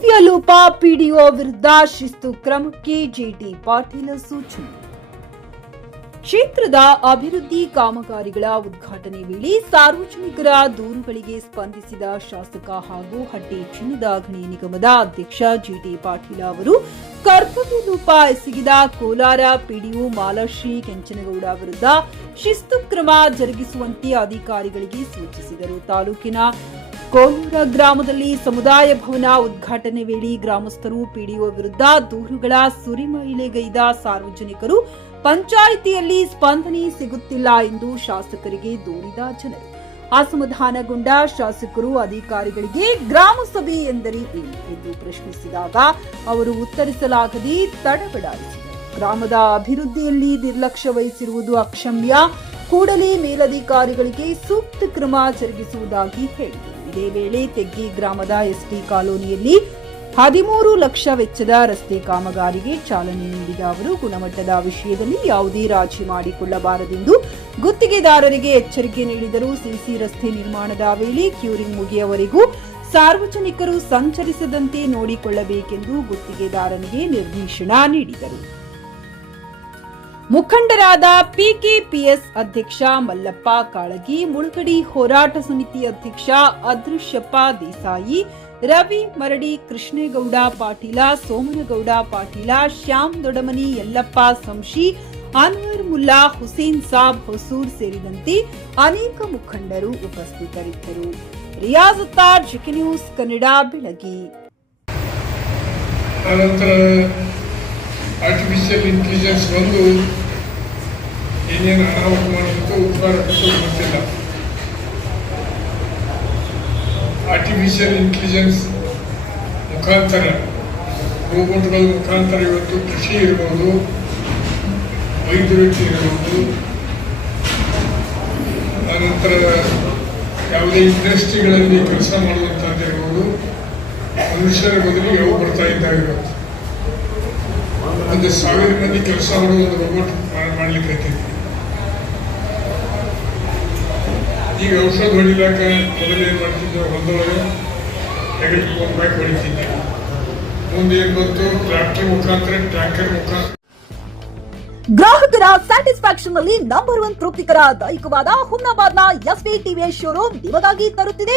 ಕರ್ತವ್ಯ ಲೋಪ ಪಿಡಿಒ ವಿರುದ್ಧ ಶಿಸ್ತು ಕ್ರಮಕ್ಕೆ ಜೆಟಿ ಪಾಟೀಲ ಸೂಚನೆ. ಕ್ಷೇತ್ರದ ಅಭಿವೃದ್ಧಿ ಕಾಮಗಾರಿಗಳ ಉದ್ಘಾಟನೆ ವೇಳೆ ಸಾರ್ವಜನಿಕರ ದೂರುಗಳಿಗೆ ಸ್ಪಂದಿಸಿದ ಶಾಸಕ ಹಾಗೂ ಹಟ್ಟಿ ಚಿನ್ನದ ಗಣಿ ನಿಗಮದ ಅಧ್ಯಕ್ಷ ಜೆಟಿ ಪಾಟೀಲ ಅವರು ಕರ್ತವ್ಯ ಲೋಪ ಎಸಗಿದ ಕೋಲಾರ ಪಿಡಿಒ ಮಾಲಾಶ್ರೀ ಕೆಂಚನಗೌಡ ವಿರುದ್ಧ ಶಿಸ್ತು ಕ್ರಮ ಜರುಗಿಸುವಂತೆ ಅಧಿಕಾರಿಗಳಿಗೆ ಸೂಚಿಸಿದರು. ತಾಲೂಕಿನ ಕೋಲಾರ ಗ್ರಾಮದಲ್ಲಿ ಸಮುದಾಯ ಭವನ ಉದ್ಘಾಟನೆ ವೇಳೆ ಗ್ರಾಮಸ್ಥರು ಪಿಡಿಒ ವಿರುದ್ಧ ದೂರುಗಳ ಸುರಿಮಳೆಗೈದ ಸಾರ್ವಜನಿಕರು ಪಂಚಾಯಿತಿಯಲ್ಲಿ ಸ್ಪಂದನೆ ಸಿಗುತ್ತಿಲ್ಲ ಎಂದು ಶಾಸಕರಿಗೆ ದೂರಿದ ಜನರು. ಅಸಮಾಧಾನಗೊಂಡ ಶಾಸಕರು ಅಧಿಕಾರಿಗಳಿಗೆ ಗ್ರಾಮ ಸಭೆ ಎಂದರೆ ಏನು ಎಂದು ಪ್ರಶ್ನಿಸಿದಾಗ ಅವರು ಉತ್ತರಿಸಲಾಗದೆ ತಡಬಡಾಯಿಸಿದರು. ಗ್ರಾಮದ ಅಭಿವೃದ್ಧಿಯಲ್ಲಿ ನಿರ್ಲಕ್ಷ್ಯ ವಹಿಸಿರುವುದು ಅಕ್ಷಮ್ಯ, ಕೂಡಲೇ ಮೇಲಧಿಕಾರಿಗಳಿಗೆ ಸೂಕ್ತ ಕ್ರಮ ಜರುಗಿಸುವುದಾಗಿ ಹೇಳಿದರು. ಇದೇ ವೇಳೆ ತೆಗ್ಗಿ ಗ್ರಾಮದ ಎಸ್ಟಿ ಕಾಲೋನಿಯಲ್ಲಿ 13 ಲಕ್ಷ ವೆಚ್ಚದ ರಸ್ತೆ ಕಾಮಗಾರಿಗೆ ಚಾಲನೆ ನೀಡಿದ ಅವರು ಗುಣಮಟ್ಟದ ವಿಷಯದಲ್ಲಿ ಯಾವುದೇ ರಾಜಿ ಮಾಡಿಕೊಳ್ಳಬಾರದೆಂದು ಗುತ್ತಿಗೆದಾರರಿಗೆ ಎಚ್ಚರಿಕೆ ನೀಡಿದರು. ಸಿಸಿ ರಸ್ತೆ ನಿರ್ಮಾಣದ ವೇಳೆ ಕ್ಯೂರಿಂಗ್ ಮುಗಿಯುವವರೆಗೂ ಸಾರ್ವಜನಿಕರು ಸಂಚರಿಸದಂತೆ ನೋಡಿಕೊಳ್ಳಬೇಕೆಂದು ಗುತ್ತಿಗೆದಾರನಿಗೆ ನಿರ್ದೇಶನ ನೀಡಿದರು. ಮುಖಂಡರಾದ ಪಿಕೆಪಿಎಸ್ ಅಧ್ಯಕ್ಷ ಮಲ್ಲಪ್ಪ ಕಾಳಗಿ, ಮುಳುಗಡಿ ಹೋರಾಟ ಸಮಿತಿ ಅಧ್ಯಕ್ಷ ಅದೃಶ್ಯಪ್ಪ ದೇಸಾಯಿ, ರವಿ ಮರಡಿ, ಕೃಷ್ಣೇಗೌಡ ಪಾಟೀಲ, ಸೋಮನಗೌಡ ಪಾಟೀಲ, ಶ್ಯಾಮ್ ದೊಡಮನಿ, ಯಲ್ಲಪ್ಪ ಸಂಶಿ, ಅನ್ವರ್ ಮುಲ್ಲಾ, ಹುಸೇನ್ ಸಾಬ್ ಹೊಸೂರ್ ಸೇರಿದಂತೆ ಅನೇಕ ಮುಖಂಡರು ಉಪಸ್ಥಿತರಿದ್ದರು. ರಿಯಾಜ್ ಅತ್ತಾರ್, ಜಿಕೆ ನ್ಯೂಸ್ ಕನ್ನಡ, ಬೆಳಗಿ. ಆರ್ಟಿಫಿಷಿಯಲ್ ಇಂಟೆಲಿಜೆನ್ಸ್ ಬಂದು ಏನೇನು ಅನಾಹುತ ಮಾಡಿತ್ತು ಉಪಕಾರ ಗೊತ್ತಿಲ್ಲ. ಆರ್ಟಿಫಿಷಿಯಲ್ ಇಂಟೆಲಿಜೆನ್ಸ್ ಮುಖಾಂತರ ರೋಬೋಟ್ಗಳ ಮುಖಾಂತರ ಇವತ್ತು ಕೃಷಿ ಇರ್ಬೋದು, ವೈದ್ಯರುಗಳು ಇರಬಹುದು, ಆನಂತರ ಯಾವುದೇ ಇಂಡಸ್ಟ್ರಿಗಳಲ್ಲಿ ಕೆಲಸ ಮಾಡುವಂಥದ್ದಿರ್ಬೋದು, ಮನುಷ್ಯರ ಬದಲಿಗೆ ಅವು ಬರ್ತಾ ಇದ್ದಾವೆ. ಇವತ್ತು 1,000 ಮಂದಿ ಕೆಲಸ ಮಾಡುವ ಒಂದು ರೋಬೋಟ್ ಮಾಡ್ಲಿಕ್ಕೆ ಐತಿದೆ. ಈಗ ಔಷಧ ಹೊಡಿಲಾಕ ಮೊದಲು ಏನ್ ಮಾಡ್ತಿದ್ದೇವೆ, ಹೊಲದೊಳಗೆ ಎಲೆಕ್ಟ್ರಿಕ್ ಬೈಕ್ ಹೊಡಿತಿದ್ದೇವೆ. ಮುಂದೆ ಏನ್ ಬಂತು, ಟ್ರಾಕ್ಟರ್ ಮುಖಾಂತರ, ಟ್ಯಾಂಕರ್ ಮುಖಾಂತರ. ಗ್ರಾಹಕರ ಸ್ಯಾಟಿಸ್ಫ್ಯಾಕ್ಷನ್ ನಲ್ಲಿ ನಂಬರ್ 1 ತೃಪ್ತಿಕರ ದೈಹಿಕವಾದ ಹುಮ್ನಾಬಾದ್ನ ಎಸ್ವಿ ಟಿವಿಎಸ್ ಶೋರೂಮ್ ನಿಮಗಾಗಿ ತರುತ್ತಿದೆ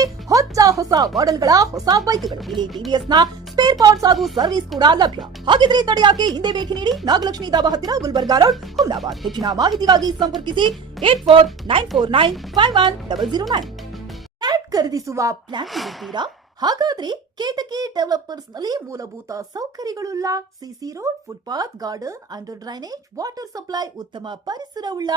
ಹೊಸ ಮಾಡೆಲ್ಗಳ ಹೊಸ ಬೈಕ್ಗಳು. ಇಲ್ಲಿ ಟಿವಿಎಸ್ ನ ಸ್ಪೇರ್ ಪಾರ್ಟ್ಸ್ ಹಾಗೂ ಸರ್ವಿಸ್ ಕೂಡ ಲಭ್ಯ. ಹಾಗಿದ್ರೆ ತಡೆಯಾಕೆ ಹಿಂದೆ ಭೇಟಿ ನೀಡಿ, ನಾಗಲಕ್ಷ್ಮಿ ದಾಬಾ ಹತ್ತಿರ, ಗುಲ್ಬರ್ಗಾ ರೋಡ್, ಹುಮ್ನಾಬಾದ್. ಹೆಚ್ಚಿನ ಮಾಹಿತಿಗಾಗಿ ಸಂಪರ್ಕಿಸಿ 8494951009. ಫ್ಲಾಟ್ ಖರೀದಿಸುವ ಪ್ಲಾನ್ ಇದ್ದೀರಾ? ಹಾಗಾದ್ರೆ ಕೇತಕಿ ಡೆವಲಪರ್ಸ್ ನಲ್ಲಿ ಮೂಲಭೂತ ಸೌಕರ್ಯಗಳುಳ್ಳ CC road, footpath, garden, under drainage, water supply, ಉತ್ತಮ ಪರಿಸರವುಳ್ಳ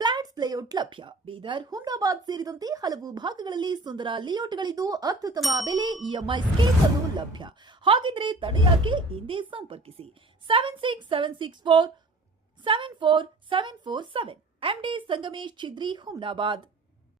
ಫ್ಲಾಟ್ಸ್ ಲೇಔಟ್ ಲಭ್ಯ. ಬೀದರ್, ಹುಮ್ನಾಬಾದ್ ಸೇರಿದಂತೆ ಹಲವು ಭಾಗಗಳಲ್ಲಿ ಸುಂದರ ಲೇಔಟ್ಗಳಿದ್ದು ಅತ್ಯುತ್ತಮ ಬೆಲೆ, ಇಎಂಐ ಸ್ಕೀಮ್ಸ್ ಅನ್ನು ಲಭ್ಯ. ಹಾಗಿದ್ರೆ ತಡೆಯಾಕೆ ಹಿಂದೆ ಸಂಪರ್ಕಿಸಿ 7676474747. MD ಸಂಗಮೇಶ್ ಚಿದ್ರಿ, ಹುಮ್ನಾಬಾದ್.